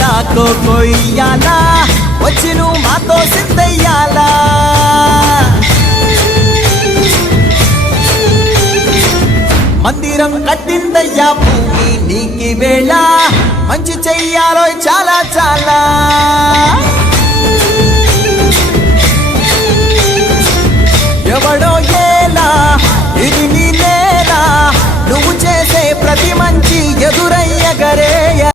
దాకో కొయ్యాలా వచ్చి నువ్వు మాతో సిద్ధయ్యాలా మందిరం కట్టిందయ్యా భూమి నీకి వేళ మంచి చెయ్యాలో చాలా చాలా